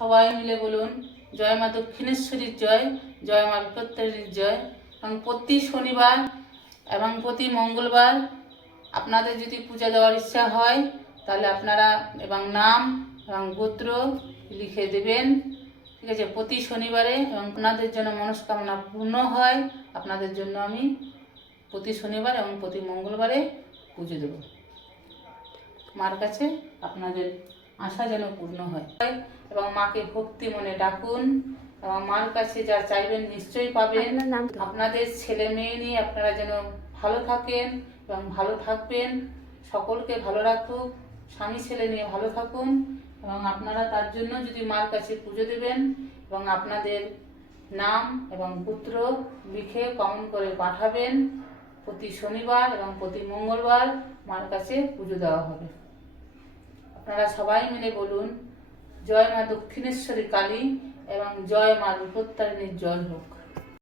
সবাই মিলে বলুন, জয় মা দক্ষিণেশ্বরীর জয়, জয় মা বিপত্তারিণীর জয়। এবং প্রতি শনিবার এবং প্রতি মঙ্গলবার আপনাদের যদি পূজা দেওয়ার ইচ্ছা হয় তাহলে আপনারা এবং নাম এবং গোত্র লিখে দেবেন, ঠিক আছে? প্রতি শনিবারে এবং আপনাদের জন্য মনস্কামনা পূর্ণ হয়, আপনাদের জন্য আমি প্রতি শনিবার এবং প্রতি মঙ্গলবারে পুজো দেব। মার কাছে আপনাদের আশা যেন পূর্ণ হয় এবং মাকে ভক্তি মনে ডাকুন এবং মার কাছে যা চাইবেন নিশ্চয়ই পাবেন। আপনাদের ছেলে মেয়ে নিয়ে আপনারা যেন ভালো থাকেন এবং ভালো থাকবেন, সকলকে ভালো রাখুক, স্বামী ছেলে নিয়ে ভালো থাকুন। এবং আপনারা তার জন্য যদি মার কাছে পুজো দেবেন এবং আপনাদের নাম এবং গোত্র লিখে কমেন্ট করে পাঠাবেন, প্রতি শনিবার এবং প্রতি মঙ্গলবার মার কাছে পুজো দেওয়া হবে। আপনারা সবাই মিলে বলুন, জয় মা দক্ষিণেশ্বরী কালী এবং জয় মা বিপত্তারিণীর জয় হোক।